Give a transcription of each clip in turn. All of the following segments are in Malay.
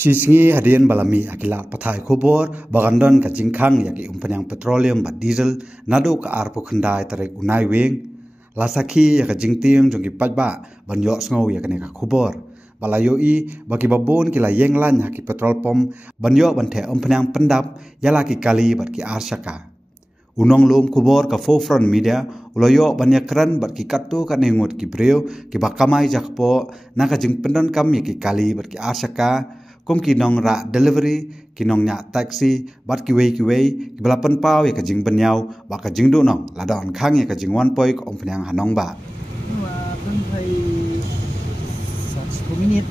Sisngi hadian balami akila pathai khobor bagandon ka jingkhang yaki umpanyang petroleum ba diesel nado ka arpo khandai tarek unai weng lasakhi yaka jingtiang jongi pajba banyo sngo yakane ka khobor balayo I baki babon kila yenglan yaki petrol pom banyo banthe umpanyang pendap yala ki kali bat ki arsaka unong lom khobor ka forefront media uloyo banyakran bat ki katto ka nengot ki breo ki bakamai jakpo naka jing pendon kam yaki kali bat ki arsaka kum kinong ra delivery kinong nya taxi bat ki wei ki belapan pau ya ka jing benyau ba ka jing do nong ladon khang ya ka jing wan poi ko ompanyang hanong ba kan hai 10 minit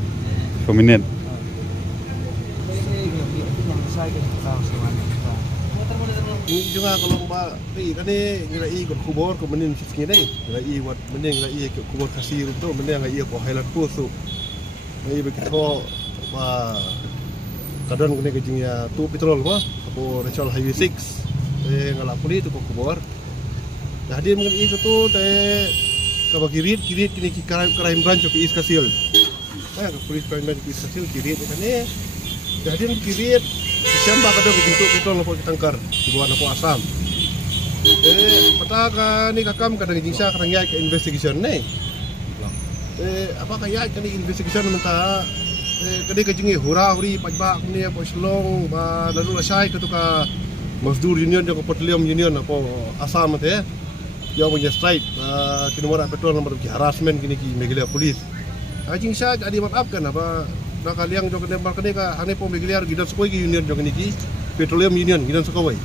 juga kalau mbak kan ni ngira ikut kubur ke menin sini deh ngira ikut menin ngira ikut kubur kasir itu menin ngira ikut highlight pusu ngira begitu bah kadang kena kerjanya tu petrol mah apa National Highway 6 ngalap puli tu kubur jadi mungkin itu tu kalau kirit kini crime branch ke East Kasil ke police crime branch ke East Kasil kirit kan ni jadi kirit siapa kadang kerja petrol apa tangkar di bawah napo Asam petaka ni kakam kadang kerja kadang ya ke investigation ni apa kayak kan investigation mentah kadi kajingi hura-huri pajbak ni apa Selong ba lalu rasai ketuka Mazdur Union dan Petroleum Union apa Asam teh dia punya strike kini nomor petrol nomor harassment kini ki Meghalaya Police ajing sa jadi maafkan apa nak kalian jo kena kene ka ane po Meghalaya gidan sekoi ki union jo kini ki Petroleum Union gidan sekoi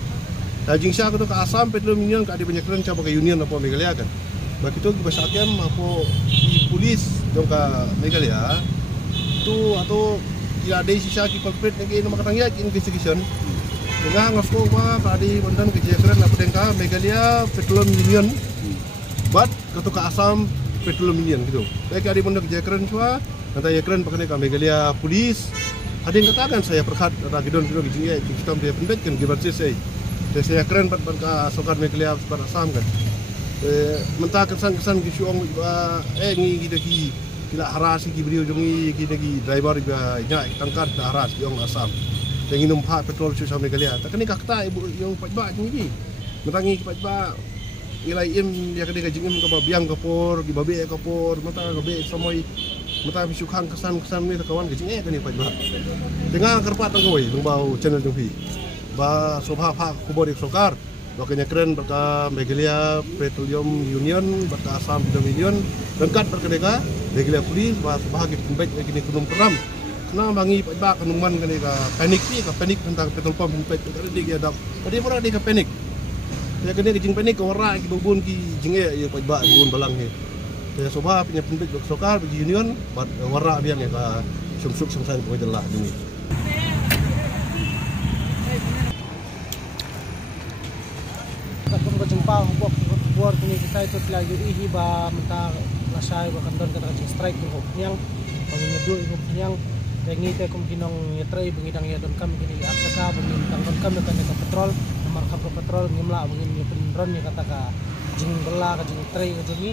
ajing sa ketuka Asam Petroleum Union ka ada banyak keren coba ke union apa Meghalaya kan bagi tu bahasa kem apa di polis jo ka Meghalaya tu atau ya ada sisa ki corporate yang nama katanya investigation dengan ngasko pa tadi bandan kejadian apa dengka Meghalaya Petroleum Union bat ketuka Asam Petroleum Union gitu baik ada bandan kejadian cua nanti ya keren pakai ke Meghalaya Police ada yang katakan saya perkat ada gidon gini kita dia pendet kan gibat saya keren pat sokan Meghalaya pada Asam kan mentah kesan gisuong ngi kita ki kila haras ki beliau jongi ki driver ga nya tangkar haras yong Asam yang inum pak petrol cu sampai Meghalaya tak kini kakta ibu yang pajba jongi metangi pajba ilai im dia kene kajingim ka biang kapor gi babe kapor mata gabe samoi mata bisukang kesan ni kawan kajing kene pajba dengan kerpat ngoi bau channel jongpi ba sobha pak kubor sokar makanya keren baka Meghalaya Petroleum Union baka Asam Petroleum Union lengkap berkedeka Meghalaya Police bahas bahagia pembek kini kunum keram kena bangi pajak kenuman kini ka panik tentang petrol pump pembek tadi dia ada tadi pernah dia panik ya kini kejing panik ke warak ki bubun ki jinge ya pajak bubun balang ni ya sobha punya pembek sokar bagi union bat warak dia ni ka sumsuk sumsan ko jelah ini jempal buat kini kita itu lagi ihi ba menta lasai ba kandon kata strike ko yang panginyedo ko yang dengi te kum kinong yetrai bangidang ya don kam kini aksaka bangidang don kam kan ka petrol nomor ka petrol ngimla bangin ni pendron ni kata ka jing bela ka jing trai ka jini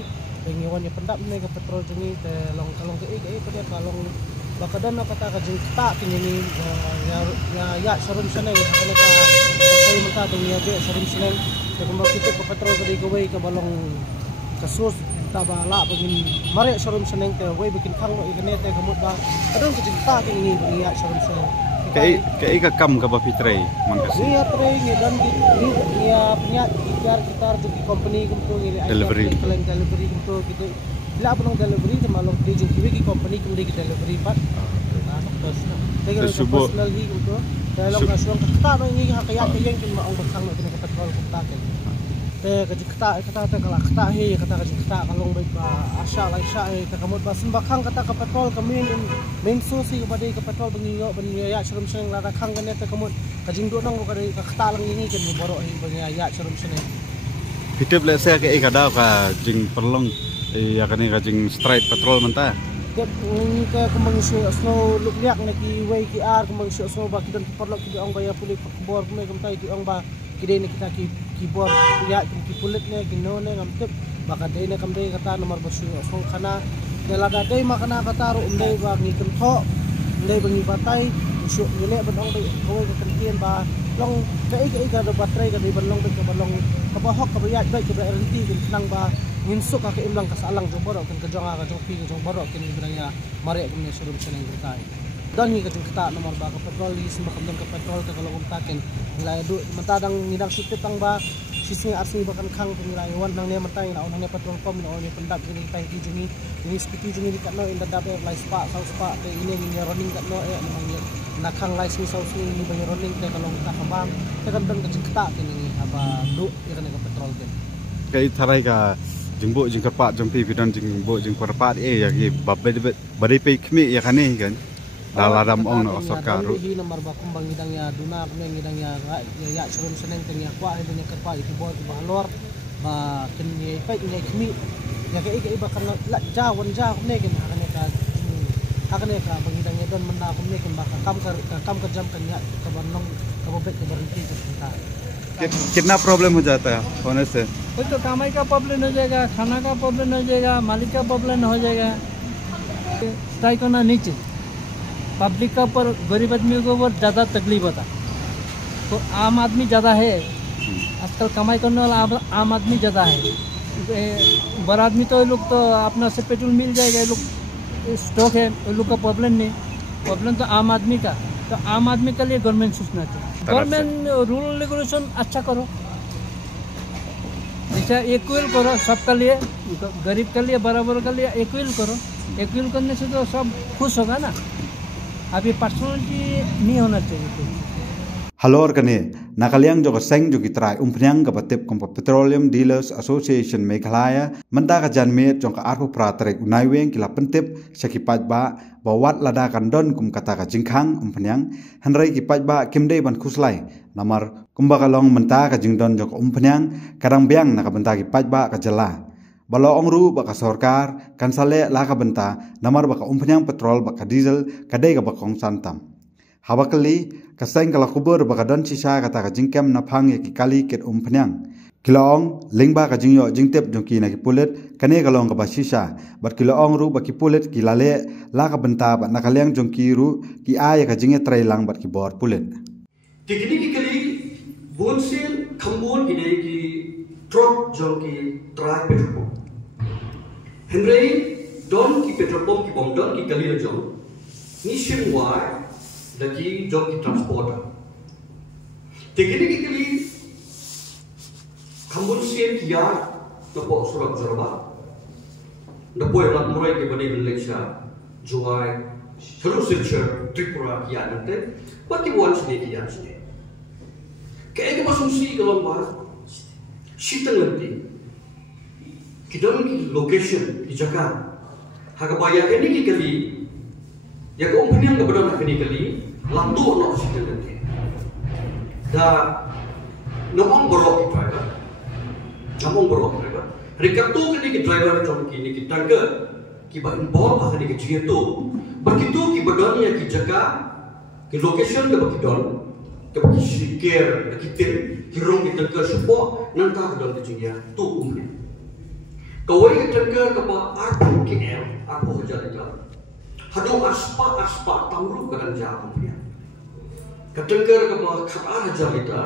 bengi wan ni pendap ni ka petrol jini te long kalong ke pada kalong bakadan kata ka jing ta kini ni ya sarum sanai kana ka ko menta dunia be sarum sanai kembang kita ke petrol ke digawai ke balong kasus tabala begin mare sarum seneng te wei bikin khang no ikene te kamut ba adon ke cinta ke ini ya sarum seneng kai ka kam ka bapitre mangkasi iya tre ni dan dia punya kita di company kumtu ni delivery kumtu gitu bila abang delivery te malong di ki company kumdi ki delivery pat personal hi kumtu dalam kasuang kita no ini hakaya yang kin maong bakang no kena petrol kumta ke kata kalau kata he kata kalong baik ba asya lai sya he kamut ba sembakang kata ke petrol kami main sosi kepada ke petrol bengiyo ya serum seneng lara kang kan eta kamut kajing do nang ka kata lang ini kan borok he bengiya ya serum seneng hitep le saya ke kada ka jing perlong ya kan ka jing straight petrol mentah ke kembang snow lukliak na ki way ki ar kembang snow ba kidan perlok ki ong gaya pulik bor me kamtai ki ong ba kide ni kita keyboard ya ki pulit ne gino ne ngamtep baka dai ne kamdai kata nomor basu so kana dela dai makana kata ro undai ba ngi kentho undai bangi batai isu nilai benong be kau ke kentian ba long ke ada baterai ke di benong be ke benong ke bahok ke bayat baik ke berhenti ke senang ba nginsuk ke imlang ke salang jong borok ke jong ke jong pi ke jong borok ke beraya mari ke ne suruh senang berkai dan ni ke kita nomor ba ke petrol di sembah ke petrol ke kalau umtaken nilai du mentadang ngidang sipit tang ba sisi asli bahkan kang penilai wan nang ne mentai na onang ne petrol pom na ne pendak ini tai jungi ini speedy jungi kat no inda dabe lai spa sau spa te ini ni running kat no memang nakang lai si sau si ni bang running te kalau kita kabang te kan dan kecikta ini aba du ya kan ke petrol ke kai tharai ka jingbo jingkapat jongpi pidan jingbo jingparpat ya ki babbe bari pe khmi ya kane kan dalam ong no sarkar di nomor bakum bang ngidang ya duna kene ngidang ya ya serun seneng teng ya kwa itu nya kerpa itu bol ke balor ba ken ye pai nya khmi ya ke ba kan la jawan ja kene ken hakane ka bang ngidang ya don menda kene ken ba kam ka jam kan ya ke banong ke bobek ke berhenti ke kita कितना प्रॉब्लम हो जाता है होने से कोई तो कमाई का प्रॉब्लम हो जाएगा खाना का प्रॉब्लम हो जाएगा मालिक का प्रॉब्लम हो जाएगा स्ट्राइक होना नीचे पब्लिक का पर गरीब आदमी को ऊपर ज़्यादा तकलीफ होता तो आम आदमी ज़्यादा है आजकल कमाई करने वाला आम आदमी ज़्यादा है बड़ा आदमी तो ये लोग तो अपना से पेट्रोल मिल जाएगा ये लोग स्टॉक है ये लोग का प्रॉब्लम नहीं प्रॉब्लम तो आम आदमी का तो आम आदमी के लिए गवर्नमेंट सोचना चाहिए गवर्नमेंट रूल रेगुलेशन अच्छा करो जैसे इक्वल करो सबके लिए गरीब के लिए बराबर के लिए इक्वल करो इक्वल करने से तो सब खुश होगा ना अभी पर्सनलिटी नहीं होना चाहिए Halor kane nakaliang jo seng jo kitrai umpnyang ka batep kom Petroleum Dealers Association Meghalaya menta ka janme jong ka arpu pratrek unaiweng kila pentep sakipat ba bawat lada kandon kum kata ka jingkhang umpnyang hanrai kipat ba kimdei ban khuslai namar kumba kalong menta ka jingdon jo umpnyang kadang biang na ka benta kipat ba ka jala balo ongru ba ka sarkar kansale la ka benta namar ba ka umpnyang petrol ba ka diesel kadai ka ba kong santam habakali kaseng kala kubur bakadon sisa kata ka jingkem na phang ya ki kali ket umpanyang kilong lingba ka jingyo jingtep jongki na ki pulet kane kalong ka basisa bat kilong ru ba ki pulet kilale la ka benta ba nakaliang jongki ru ki aya ka jinge trailang bat ki bor pulet tikini ki kali bonsil khambon ki dei ki truck jongki try petrol henry don ki petrol pump ki bom don ki kali jong ni shirwai lagi job ki transporter tikini ki kali khambun sien kiya napo surat jarba napo emat murai ke bani Malaysia juai through silchar tripura kiya nante pati once ne kiya sine ke ke masumsi kalon ba sitang nanti kidon ki location di Jakarta hagabaya ke ni ki kali ya ko umpanyang ka badon kini kali lantu no sitang nanti da namong borok driver namong borok driver rikatu kini ki driver chon kini ki tanker ki ba involve kini ki jieto begitu ki badon ya ki jaga ki location ke bakidon ke baki shikir ki tin ki rong ki tanker supo nang ka badon ki jingia tu umne kawai ki tanker ke ba arpu ki el arpu hajalita hadu aspa tamru kadang jauh punya katengker ke bawah kata aja kita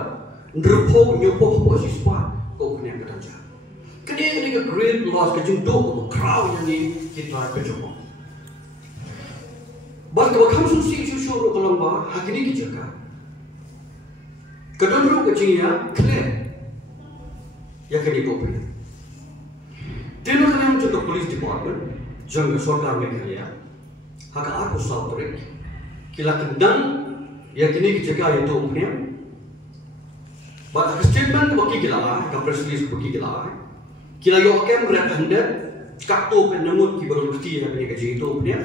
nderpo nyopo posispa kau punya kadang jauh kini ke great loss ke jengdo crowd yang ni kita kecoba bar ke bakam susi susu ro kalau ba hakini ki jaga kadang ro ke jingya clear ya kini kau punya tena kan yang police department jang sarkar Meghalaya haka aku sabrik kila kendang ya kini jaga itu umumnya but statement bagi kila ka press release bagi kila kila yo kem red handed kakto penamut ki baru bukti na kini kaji itu umumnya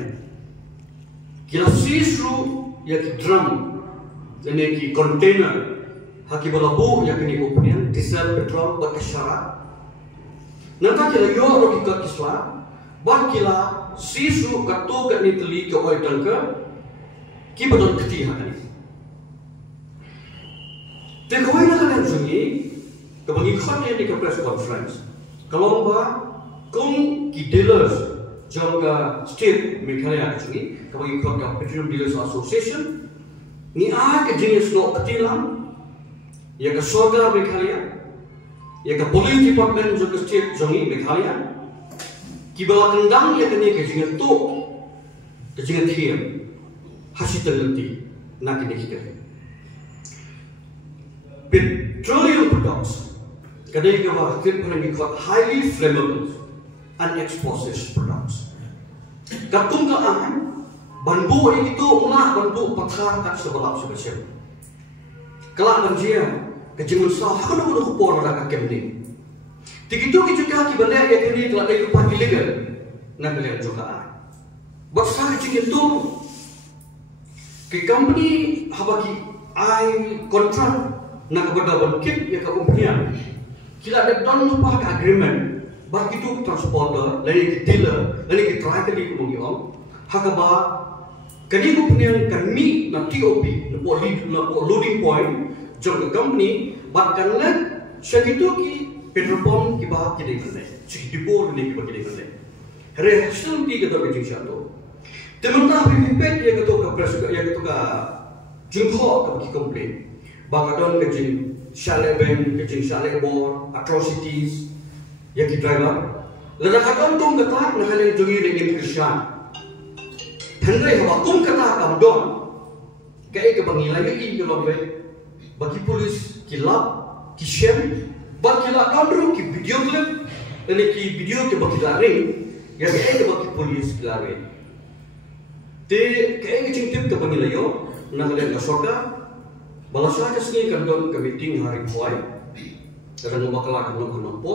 kila sisru ya ki drum dan ki container haki balabu ya kini umumnya diesel petrol bakashara nangka kila yo ro ki kisla but kila sisu katu kat ni teli ke oi tangka ki badon keti hakani te koi na kan sungi ke bagi khot ni ke press conference kalau ba kong ki dealers jangka state Meghalaya sungi ke bagi khot ka Petroleum Dealers Association ni ke jenis no ketilang ya ke sorga Meghalaya ya ke police department jo ke state jongi Meghalaya ki bawa tendang ya ke ni ke jenis to ke jenis thiam hasil terleti nak ini kita petroleum products kadai ke bawa highly flammable and explosive products katung ka banbu ini itu ulah banbu pathar kat sebelap sebesar. Kelak banjir kejemun sah aku nak kupor orang kemni. Tigitu kita ki benda ya kini telah dari upah ilegal nak kalian juga. Baksa kecil itu ke company habaki I contract nak kepada bangkit ya ke company. Kita ada don lupa ke agreement bagi itu transporter, lagi ke dealer, lagi ke driver di kemudian hakaba kani ko punya kami na TOP na loading point jong company bahkan le segitu ki petrol pump ki bah ki dekhle chi depot ni ki bah ki dekhle re hasil ki ke to ke satu temanta pipet ya ke to ka press ya ke to ka jungho ka ki complain bahkan ke jing shale ben ke jing shale bor atrocities ya ki driver ladakatan tong kata na kale jongi ringin krishan Henry hawa kum kata kam don kai ke bangilai i ke lombe bagi polis kilap kisem bagi kilap kamru ki video clip ini ki video ke bagi lari ya kai ke bagi polis lari te kai ke cintip ke bangilai yo na kalian ka sorga balasa ka sini kan don ke meeting hari boy kadang bakal akan nampo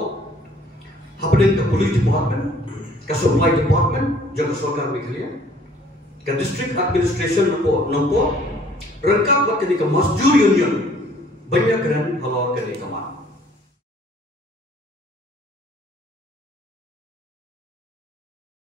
hapaden ke police department ke supply department jaga sorga Meghalaya ke district administration nompo rengkap buat ketika masjur union banyak keren halal ketika mah